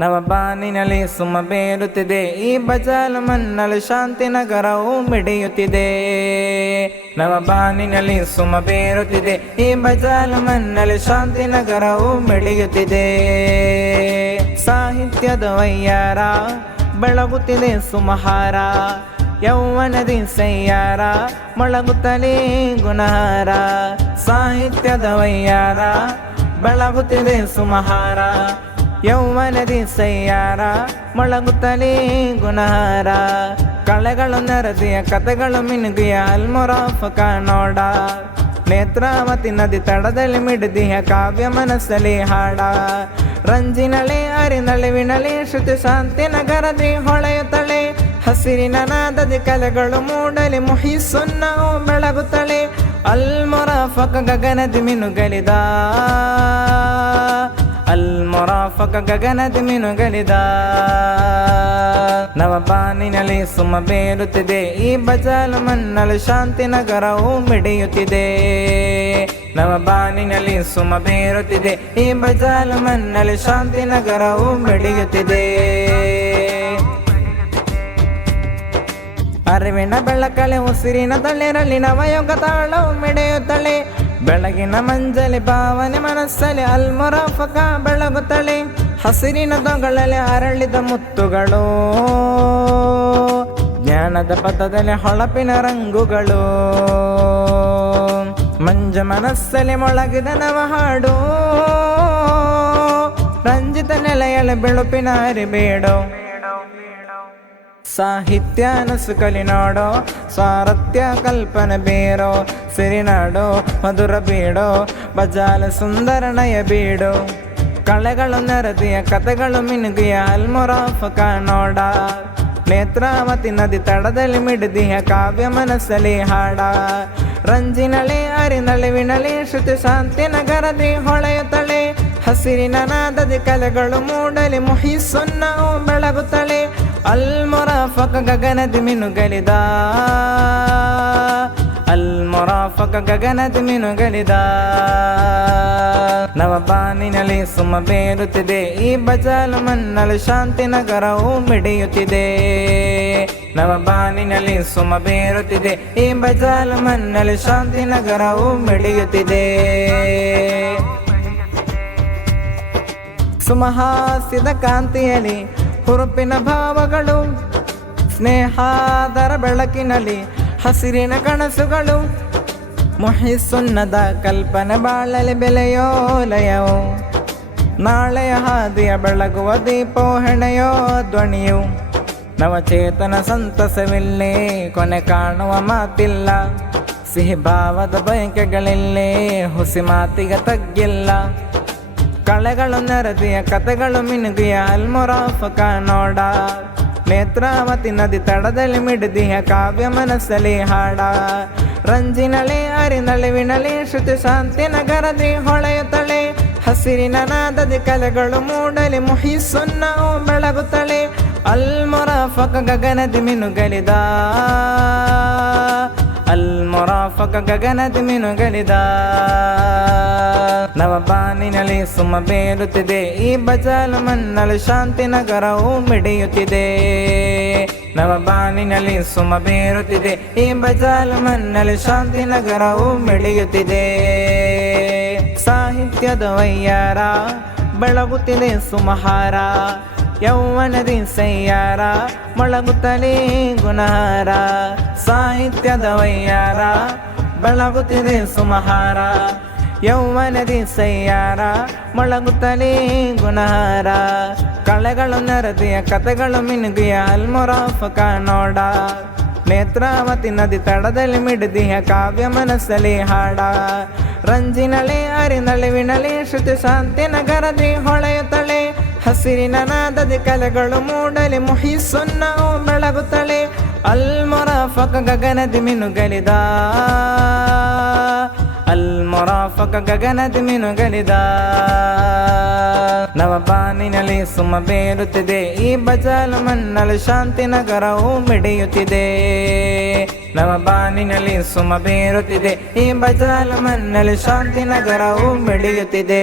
ನವಬಾನಿನಲ್ಲಿ ಸುಮ ಬೇರುತ್ತಿದೆ, ಈ ಬಜಾಲು ಮನ್ನಲು ಶಾಂತಿ ನಗರವು ಮಿಡಿಯುತ್ತಿದೆ. ನವಬಾನಿನಲ್ಲಿ ಸುಮ ಬೇರುತ್ತಿದೆ, ಈ ಬಜಾಲು ಮನ್ನಲು ಶಾಂತಿ ನಗರವು ಮಿಡಿಯುತ್ತಿದೆ. ಸಾಹಿತ್ಯದ ವಯ್ಯಾರ ಬೆಳಗುತ್ತಿದೆ ಸುಮಹಾರ, ಯೌವನದಿ ಸಯ್ಯಾರ ಮೊಳಗುತ್ತಲೇ ಗುಣಹಾರ. ಸಾಹಿತ್ಯದ ವಯ್ಯಾರ ಬೆಳಗುತ್ತಿದೆ ಸುಮಹಾರ, ಯೌವನದಿ ಸಯ್ಯಾರ ಮೊಳಗುತ್ತಲೇ ಗುಣಹಾರ. ಕಳೆಗಳು ನರದಿಯ ಕಥೆಗಳು ಮಿನುಗಿಯ ಅಲ್ಮುರಾಫಕ ನೋಡ, ನೇತ್ರಾವತಿ ನದಿ ತಡದಲ್ಲಿ ಮಿಡಿದಿಯ ಕಾವ್ಯ ಮನಸ್ಸಲ್ಲಿ ಹಾಡ. ರಂಜಿನಳೆ ಅರಿನಳಿವಿನಳೆ ಶ್ರುತಿ ಶಾಂತಿ ನಗರದಿ ಹೊಳೆಯುತ್ತಳೆ, ಹಸಿರಿನ ನಾದದಿ ಕಲೆಗಳು ಮೂಡಲಿ ಮುಹಿಸುನ್ನವು ಬೆಳಗುತ್ತಳೆ. ಅಲ್ಮುರಾಫಕ ಗಗನದಿ ಮಿನುಗಲಿದ, ಅಲ್ಮುರಾಫಕ ಗಗನದಿ ಮಿನುಗಲಿದ. ನವಬಾನಿನಲ್ಲಿ ಸುಮ ಬೇರುತ್ತಿದೆ, ಈ ಬಜಾಲು ಮನ್ನಲು ಶಾಂತಿ ನಗರವು ಮಿಡಿಯುತ್ತಿದೆ. ನವಬಾನಿನಲ್ಲಿ ಸುಮ ಬೇರುತ್ತಿದೆ, ಈ ಬಜಾಲು ಮನ್ನಲು ಶಾಂತಿ ನಗರವು ಮಿಡಿಯುತ್ತಿದೆ. ಅರಿವಿನ ಬೆಳಕಲೆ ಉಸಿರಿನ ತಳಿರಲಿ ನವಯುಗ ತಾಳವು ಮಿಡಿಯುತ್ತಳೆ. ಬೆಳಗಿನ ಮಂಜಲಿ ಭಾವನೆ ಮನಸ್ಸಲ್ಲಿ ಅಲ್ಮುರಾಫಕ ಬೆಳಗುತ್ತಳೆ. ಹಸಿರಿನ ತೊಗಳಲ್ಲಿ ಅರಳಿದ ಮುತ್ತುಗಳು, ಜ್ಞಾನದ ಪಥದಲ್ಲಿ ಹೊಳಪಿನ ರಂಗುಗಳು. ಮಂಜ ಮನಸ್ಸಲ್ಲಿ ಮೊಳಗಿದ ನವ ಹಾಡು, ರಂಜಿತ ನೆಲೆಯಳ ಬೆಳುಪಿನ ಅರಿಬೇಡು. ಸಾಹಿತ್ಯ ನಸುಕಲಿ ನೋಡೋ, ಸಾರಥ್ಯ ಕಲ್ಪನೆ ಬೇರೋ. ಸಿರಿನಾಡೋ ಮಧುರ ಬೀಡೋ, ಬಜಾಲ ಸುಂದರ ನಯ ಬೀಡು. ಕಳೆಗಳು ನರದಿಯ ಕಥೆಗಳು ಮಿನುಗಿಯ ಅಲ್ಮುರಾಫಕ ನೋಡ, ನೇತ್ರಾವತಿ ನದಿ ತಡದಲ್ಲಿ ಮಿಡಿದಿಯ ಕಾವ್ಯ ಮನಸ್ಸಲ್ಲಿ ಹಾಡ. ರಂಜಿನಳೆ ಅರಿನಳಿವಿನಳೆ ಶ್ರುತಿ ಶಾಂತಿ ನಗರದಿ ಹೊಳೆಯುತ್ತಳೆ, ಹಸಿರಿನ ನಾದದಿ ಕಲೆಗಳು ಮೂಡಲಿ ಮುಹಿಸುನ್ನವು ಬೆಳಗುತ್ತಳೆ. ಅಲ್ಮುರಾಫಕ ಗಗನದಿ ಮಿನುಗಲಿದ, ಅಲ್ಮುರಾಫಕ ಗಗನದಿ ಮಿನುಗಲಿದ. ನವಬಾನಿನಲ್ಲಿ ಸುಮ ಬೇರುತ್ತಿದೆ, ಈ ಬಜಾಲು ಮನ್ನಲು ಶಾಂತಿ ನಗರವು ಮಿಡಿಯುತ್ತಿದೆ. ನವಬಾನಿನಲ್ಲಿ ಸುಮ ಬೇರುತ್ತಿದೆ, ಈ ಬಜಾಲು ಮನ್ನಲು ಶಾಂತಿ ನಗರವು ಮಿಡಿಯುತ್ತಿದೆ. ಸುಮಹಾಸ್ಯದ ಕಾಂತಿಯಲ್ಲಿ ಹುರುಪಿನ ಭಾವಗಳು, ಸ್ನೇಹಾದರ ಬೆಳಕಿನಲ್ಲಿ ಹಸಿರಿನ ಕನಸುಗಳು. ಮುಹಿಸುನ್ನದ ಕಲ್ಪನೆ ಬಾಳಲಿ ಬೆಲೆಯೋ ಲಯವು, ನಾಳೆಯ ಹಾದಿಯ ಬೆಳಗುವ ದೀಪೋ ಹೆಣೆಯೋ ಧ್ವನಿಯು. ನವಚೇತನ ಸಂತಸವಿಲ್ಲೇ ಕೊನೆ ಕಾಣುವ ಮಾತಿಲ್ಲ, ಸಿಹಿ ಭಾವದ ಬಯಕೆಗಳಿಲ್ಲೇ ಹುಸಿ ಮಾತಿಗೆ ತಗ್ಗಿಲ್ಲ. ಕಳೆಗಳು ನರದಿಯ ಕಥೆಗಳು ಮಿನುಗಿಯ ಅಲ್ಮುರಾಫಕ ನೋಡ, ನೇತ್ರಾವತಿ ನದಿ ತಡದಲ್ಲಿ ಮಿಡಿದಿಯ ಕಾವ್ಯ ಮನಸ್ಸಲ್ಲಿ ಹಾಡ. ರಂಜಿನಳೆ ಅರಿನಳಿವಿನಳೆ ಶ್ರುತಿ ಶಾಂತಿ ನಗರದಿ ಹೊಳೆಯುತ್ತಳೆ, ಹಸಿರಿನ ನಾದದಿ ಕಲೆಗಳು ಮೂಡಲಿ ಮುಹಿಸುನ್ನವು ಬೆಳಗುತ್ತಳೆ. ಅಲ್ಮುರಾಫಕ ಗಗನದಿ ಮಿನುಗಲಿದ, ಅಲ್ಮುರಾಫಕ ಗಗನದಿ ಮಿನುಗಲಿದ. ನವಬಾನಿನಲ್ಲಿ ಸುಮ ಬೇರುತ್ತಿದೆ, ಈ ಬಜಾಲು ಮನ್ನಲು ಶಾಂತಿ ನಗರವು ಮಿಡಿಯುತ್ತಿದೆ. ನವಬಾನಿನಲ್ಲಿ ಸುಮ ಬೇರುತ್ತಿದೆ, ಈ ಬಜಾಲು ಮನ್ನಲು ಶಾಂತಿ ನಗರವು ಮಿಡಿಯುತ್ತಿದೆ. ಸಾಹಿತ್ಯದ ವಯ್ಯಾರ ಬೆಳಗುತ್ತಿದೆ ಸುಮಹಾರ, ಯೌವನದಿ ಸಯ್ಯಾರ ಮೊಳಗುತ್ತಲೇ ಗುಣಹಾರ. ಸಾಹಿತ್ಯದ ವಯ್ಯಾರ ಬೆಳಗುತ್ತಿದೆ ಸುಮಹಾರ, ಯೌವನದಿ ಸಯ್ಯಾರ ಮೊಳಗುತ್ತಲೇ ಗುಣಹಾರ. ಕಳೆಗಳು ನರದಿಯ ಕಥೆಗಳು ಮಿನುಗಿಯ ಅಲ್ಮುರಾಫಕ ನೋಡ, ನೇತ್ರಾವತಿ ನದಿ ತಡದಲ್ಲಿ ಮಿಡಿದಿಯ ಕಾವ್ಯ ಮನಸ್ಸಲ್ಲಿ ಹಾಡ. ರಂಜಿನಳೆ ಅರಿನಳಿವಿನಳೆ ಶ್ರುತಿ ಶಾಂತಿ ನಗರದಿ ಹೊಳೆಯುತ್ತಳೆ, ಹಸಿರಿನ ನಾದದಿ ಕಲೆಗಳು ಮೂಡಲಿ ಮುಹಿಸುನ್ನವು ಬೆಳಗುತ್ತಳೆ. ಅಲ್ಮುರಾಫಕ ಗಗನದಿ ಮಿನುಗಲಿದ, ಅಲ್ಮುರಾಫಕ ಗಗನದಿ ಮಿನುಗಲಿದ. ನವಬಾನಿನಲ್ಲಿ ಸುಮ ಬೇರುತ್ತಿದೆ, ಈ ಬಜಾಲು ಮನ್ನಲು ಶಾಂತಿ ನಗರವು ಮಿಡಿಯುತ್ತಿದೆ. ನವಬಾನಿನಲ್ಲಿ ಸುಮ ಬೇರುತ್ತಿದೆ, ಈ ಬಜಾಲು ಮನ್ನಲು ಶಾಂತಿ ನಗರವು ಮಿಡಿಯುತ್ತಿದೆ.